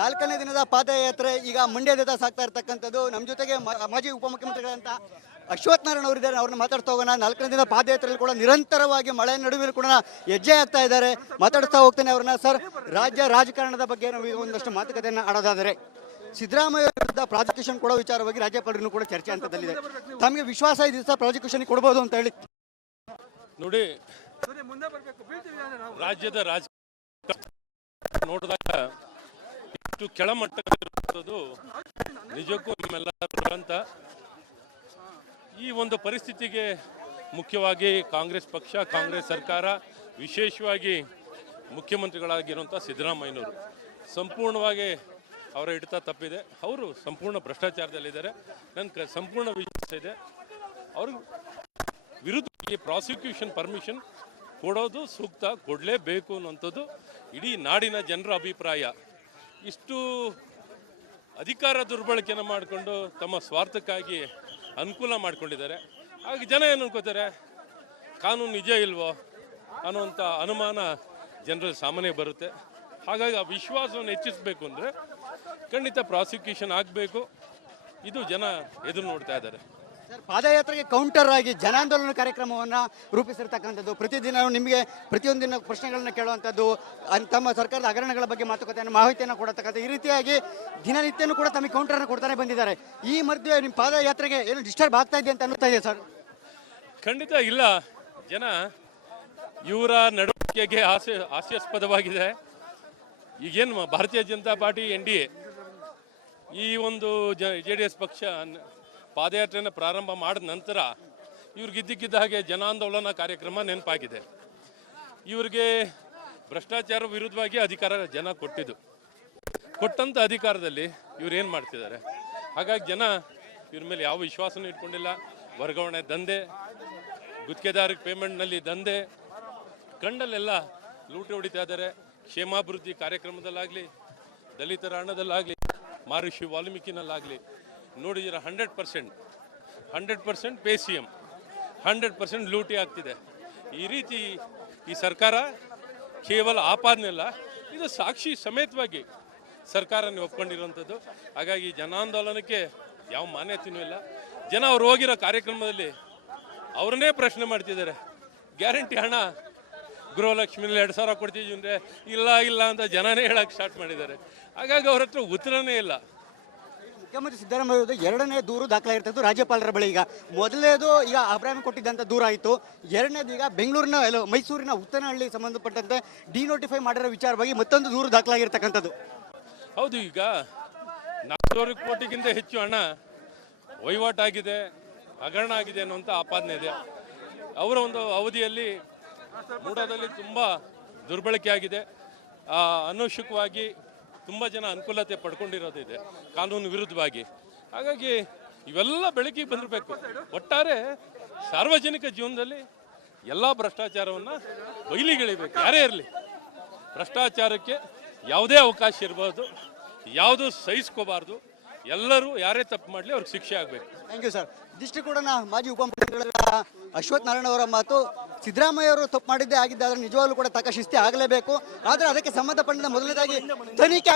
4ನೇ ದಿನದ ಪಾದಯಾತ್ರೆ ಈಗ ಮಂಡ್ಯದಿಂದ ಸಾಗ್ತಾ ಇರ್ತಕ್ಕಂಥದ್ದು. ನಮ್ಮ ಜೊತೆಗೆ ಮಾಜಿ ಉಪಮುಖ್ಯಮಂತ್ರಿಗಳಂತ ಅಶ್ವಥ್ ನಾರಾಯಣ ಅವರಿದ್ದಾರೆ, ಅವ್ರನ್ನ ಮಾತಾಡ್ತಾ ಹೋಗೋಣ. 4ನೇ ದಿನ ಪಾದಯಾತ್ರೆಯಲ್ಲಿ ಕೂಡ ನಿರಂತರವಾಗಿ ಮಳೆ ನಡುವೆ ಕೂಡ ಹೆಜ್ಜೆ ಆಗ್ತಾ ಇದ್ದಾರೆ. ಮಾತಾಡ್ತಾ ಹೋಗ್ತೇನೆ ಅವ್ರನ್ನ. ಸರ್, ರಾಜ್ಯ ರಾಜಕಾರಣದ ಬಗ್ಗೆ ನಾವು ಒಂದಷ್ಟು ಮಾತುಕತೆಯನ್ನು ಆಡೋದಾದರೆ, ಸಿದ್ದರಾಮಯ್ಯ ವಿರುದ್ಧ ಪ್ರಾಸಿಕ್ಯೂಷನ್ ಕೊಡೋ ವಿಚಾರವಾಗಿ ರಾಜ್ಯಪಾಲರು ಕೂಡ ಚರ್ಚೆ ಹಂತದಲ್ಲಿದೆ. ತಮಗೆ ವಿಶ್ವಾಸ ಇದೆ ಸರ್ ಪ್ರಾಸಿಕ್ಯೂಷನ್ ಕೊಡ್ಬೋದು ಅಂತ ಹೇಳಿ? ನೋಡಿ, ರಾಜ್ಯದ ನೋಡಿದಾಗ ಇಷ್ಟು ಕೆಳಮಟ್ಟದ್ದು ನಿಜಕ್ಕೂ ನಮ್ಮೆಲ್ಲರ ಅಂತ. ಈ ಒಂದು ಪರಿಸ್ಥಿತಿಗೆ ಮುಖ್ಯವಾಗಿ ಕಾಂಗ್ರೆಸ್ ಪಕ್ಷ, ಕಾಂಗ್ರೆಸ್ ಸರ್ಕಾರ, ವಿಶೇಷವಾಗಿ ಮುಖ್ಯಮಂತ್ರಿಗಳಾಗಿರುವಂಥ ಸಿದ್ದರಾಮಯ್ಯನವರು ಸಂಪೂರ್ಣವಾಗಿ ಅವರ ಹಿಡಿತ ತಪ್ಪಿದೆ. ಅವರು ಸಂಪೂರ್ಣ ಭ್ರಷ್ಟಾಚಾರದಲ್ಲಿದ್ದಾರೆ. ನನ್ನ ಸಂಪೂರ್ಣ ವಿಶ್ವಾಸ ಇದೆ ಅವ್ರ ವಿರುದ್ಧ ಪ್ರಾಸಿಕ್ಯೂಷನ್ ಪರ್ಮಿಷನ್ ಕೊಡೋದು ಸೂಕ್ತ, ಕೊಡಲೇಬೇಕು ಅನ್ನೋಂಥದ್ದು ಇಡೀ ನಾಡಿನ ಜನರ ಅಭಿಪ್ರಾಯ. ಇಷ್ಟು ಅಧಿಕಾರ ದುರ್ಬಳಕೆಯನ್ನು ಮಾಡಿಕೊಂಡು ತಮ್ಮ ಸ್ವಾರ್ಥಕ್ಕಾಗಿ ಅನುಕೂಲ ಮಾಡಿಕೊಂಡಿದ್ದಾರೆ. ಆಗ ಜನ ಏನು ಅನ್ಕೋತಾರೆ, ಕಾನೂನು ನಿಜ ಇಲ್ವೋ ಅನ್ನುವಂಥ ಅನುಮಾನ ಜನರಲ್ಲಿ ಸಾಮಾನ್ಯ ಬರುತ್ತೆ. ಹಾಗಾಗಿ ಆ ವಿಶ್ವಾಸವನ್ನು ಹೆಚ್ಚಿಸಬೇಕು ಅಂದರೆ ಖಂಡಿತ ಪ್ರಾಸಿಕ್ಯೂಷನ್ ಆಗಬೇಕು. ಇದು ಜನ ಎದುರು ನೋಡ್ತಾ ಇದ್ದಾರೆ. ಸರ್, ಪಾದಯಾತ್ರೆಗೆ ಕೌಂಟರ್ ಆಗಿ ಜನಾಂದೋಲನ ಕಾರ್ಯಕ್ರಮವನ್ನು ರೂಪಿಸಿರ್ತಕ್ಕಂಥದ್ದು. ಪ್ರತಿದಿನ ನಿಮಗೆ ಪ್ರತಿಯೊಂದಿನ ಪ್ರಶ್ನೆಗಳನ್ನ ಕೇಳುವಂಥದ್ದು, ತಮ್ಮ ಸರ್ಕಾರದ ಹಗರಣಗಳ ಬಗ್ಗೆ ಮಾತುಕತೆಯನ್ನು, ಮಾಹಿತಿಯನ್ನು ಕೊಡತಕ್ಕಂಥ, ಈ ರೀತಿಯಾಗಿ ದಿನನಿತ್ಯನೂ ಕೂಡ ತಮಗೆ ಕೌಂಟರನ್ನು ಕೊಡ್ತಾನೆ ಬಂದಿದ್ದಾರೆ. ಈ ಮಧ್ಯೆ ನಿಮ್ಮ ಪಾದಯಾತ್ರೆಗೆ ಏನು ಡಿಸ್ಟರ್ಬ್ ಆಗ್ತಾ ಇದೆ ಅಂತ ಅನ್ನುತ್ತಾ ಇದೆ ಸರ್? ಖಂಡಿತ ಇಲ್ಲ. ಜನ ಇವರ ನಡವಳಿಕೆಗೆ ಹಾಸ್ಯಾಸ್ಪದವಾಗಿದೆ. ಈಗೇನು ಭಾರತೀಯ ಜನತಾ ಪಾರ್ಟಿ NDA ಈ ಒಂದು JDS ಪಕ್ಷ ಪಾದಯಾತ್ರೆಯನ್ನು ಪ್ರಾರಂಭ ಮಾಡಿದ ನಂತರ ಇವ್ರಿಗಿದ್ದಕ್ಕಿದ್ದ ಹಾಗೆ ಜನಾಂದೋಲನ ಕಾರ್ಯಕ್ರಮ ನೆನಪಾಗಿದೆ. ಇವ್ರಿಗೆ ಭ್ರಷ್ಟಾಚಾರ ವಿರುದ್ಧವಾಗಿ ಅಧಿಕಾರ ಜನ ಕೊಟ್ಟಂಥ ಅಧಿಕಾರದಲ್ಲಿ ಇವ್ರು ಏನು ಮಾಡ್ತಿದ್ದಾರೆ. ಹಾಗಾಗಿ ಜನ ಇವ್ರ ಮೇಲೆ ಯಾವ ವಿಶ್ವಾಸನೂ ಇಟ್ಕೊಂಡಿಲ್ಲ. ವರ್ಗಾವಣೆ ದಂಧೆ, ಗುತ್ತಿಗೆದಾರರಿಗೆ ಪೇಮೆಂಟ್ನಲ್ಲಿ ದಂಧೆ, ಕಂಡಲ್ಲೆಲ್ಲ ಲೂಟಿ ಹೊಡಿತಾ ಇದ್ದಾರೆ. ಕ್ಷೇಮಾಭಿವೃದ್ಧಿ ಕಾರ್ಯಕ್ರಮದಲ್ಲಾಗಲಿ, ದಲಿತರ ಹಣದಲ್ಲಾಗಲಿ, ಮಹರ್ಷಿ ವಾಲ್ಮೀಕಿನಲ್ಲಾಗಲಿ ನೋಡಿದ್ರೆ 100% ಪೇ CM, 100% ಲೂಟಿ ಆಗ್ತಿದೆ. ಈ ರೀತಿ ಈ ಸರ್ಕಾರ ಕೇವಲ ಆಪಾದನೆ ಅಲ್ಲ, ಇದು ಸಾಕ್ಷಿ ಸಮೇತವಾಗಿ ಸರ್ಕಾರನೇ ಒಪ್ಕೊಂಡಿರುವಂಥದ್ದು. ಹಾಗಾಗಿ ಜನಾಂದೋಲನಕ್ಕೆ ಯಾವ ಮಾನ್ಯತೆಯೂ ಇಲ್ಲ. ಜನ ಅವ್ರು ಹೋಗಿರೋ ಕಾರ್ಯಕ್ರಮದಲ್ಲಿ ಅವ್ರನ್ನೇ ಪ್ರಶ್ನೆ ಮಾಡ್ತಿದ್ದಾರೆ. ಗ್ಯಾರಂಟಿ ಹಣ ಗೃಹಲಕ್ಷ್ಮಿನಲ್ಲಿ 2,000 ಕೊಡ್ತಿದ್ವಿ ಅಂದರೆ ಇಲ್ಲ ಅಂತ ಜನನೇ ಹೇಳಕ್ಕೆ ಸ್ಟಾರ್ಟ್ ಮಾಡಿದ್ದಾರೆ. ಹಾಗಾಗಿ ಅವ್ರ ಹತ್ರ ಉತ್ತರನೇ ಇಲ್ಲ. ಮುಖ್ಯಮಂತ್ರಿ ಸಿದ್ದರಾಮಯ್ಯ ಎರಡನೇ ದೂರು ದಾಖಲಾಗಿರ್ತದ್ದು ರಾಜ್ಯಪಾಲರ ಬಳಿ. ಈಗ ಮೊದಲನೇದು ಈಗ ಅಭಿಪ್ರಾಯ ಕೊಟ್ಟಿದ್ದಂಥ ದೂರ ಆಯಿತು. ಎರಡನೇದು ಈಗ ಬೆಂಗಳೂರಿನ ಮೈಸೂರಿನ ಉತ್ತನಹಳ್ಳಿ ಸಂಬಂಧಪಟ್ಟಂತೆ ಡಿನೋಟಿಫೈ ಮಾಡಿರೋ ವಿಚಾರವಾಗಿ ಮತ್ತೊಂದು ದೂರು ದಾಖಲಾಗಿರ್ತಕ್ಕಂಥದ್ದು. ಹೌದು, ಈಗ 400 ಕೋಟಿಗಿಂತ ಹೆಚ್ಚು ಹಣ ವಹಿವಾಟಾಗಿದೆ, ಹಗರಣ ಆಗಿದೆ ಅನ್ನುವಂಥ ಆಪಾದನೆ ಇದೆ. ಅವರ ಒಂದು ಅವಧಿಯಲ್ಲಿ ಮೂಡಾದಲ್ಲಿ ತುಂಬ ದುರ್ಬಳಕೆ ಆಗಿದೆ. ಅನವಶ್ಯಕವಾಗಿ ತುಂಬ ಜನ ಅನುಕೂಲತೆ ಪಡ್ಕೊಂಡಿರೋದಿದೆ ಕಾನೂನು ವಿರುದ್ಧವಾಗಿ. ಹಾಗಾಗಿ ಇವೆಲ್ಲ ಬೆಳಕಿಗೆ ಬಂದಿರಬೇಕು. ಒಟ್ಟಾರೆ ಸಾರ್ವಜನಿಕ ಜೀವನದಲ್ಲಿ ಎಲ್ಲ ಭ್ರಷ್ಟಾಚಾರವನ್ನು ಬಯಲಿಗೆಳಿಬೇಕು. ಯಾರೇ ಇರಲಿ, ಭ್ರಷ್ಟಾಚಾರಕ್ಕೆ ಯಾವುದೇ ಅವಕಾಶ ಇರ್ಬೋದು, ಯಾವುದೂ ಸಹಿಸ್ಕೋಬಾರ್ದು. ಎಲ್ಲರೂ ಯಾರೇ ತಪ್ಪು ಮಾಡಲಿ ಅವ್ರಿಗೆ ಶಿಕ್ಷೆ ಆಗಬೇಕು. Thank you sir. ಇದಿಷ್ಟು ಕೂಡ ಮಾಜಿ ಉಪಮುಖ್ಯಮಂತ್ರಿಗಳ ಅಶ್ವಥ್ ನಾರಾಯಣ ಅವರ ಮಾತು. ಸಿದ್ದರಾಮಯ್ಯ ಅವರು ತಪ್ಪು ಮಾಡಿದ್ದೇ ಆಗಿದ್ದರೆ ನಿಜವಾಗ್ಲೂ ಕೂಡ ತಕ್ಕ ಶಿಸ್ತಿ ಆಗಲೇಬೇಕು. ಆದರೆ ಅದಕ್ಕೆ ಸಂಬಂಧಪಟ್ಟಂತೆ ಮೊದಲನೇದಾಗಿ ತನಿಖೆ